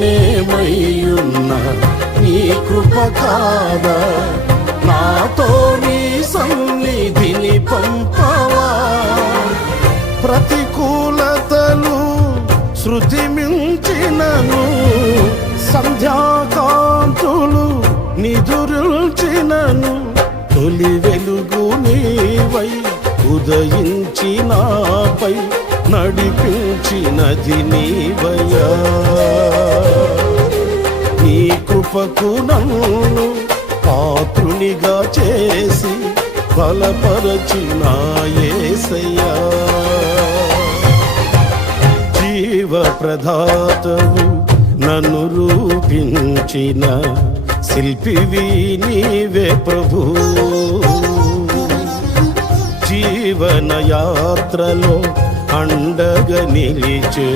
నేనేమయ్యున్నా నీ కృప కాదా, నాతో నీ సన్నిధిని పంపవా. ప్రతికూలతలు శృతి మించినను, సంధ్యాకాంతులు నిదురుల్చినను, తొలి వెలుగు నీవై ఉదయించి నాపై నడిపించినది నీవయ్యా. నీ కృపకు నన్ను పాత్రునిగా చేసి బలపరచిన యేసయ్యా. జీవ ప్రదాతవు నన్ను రూపించిన శిల్పివి నీవే ప్రభు. జీవన యాత్రలో అండగా నిలిచే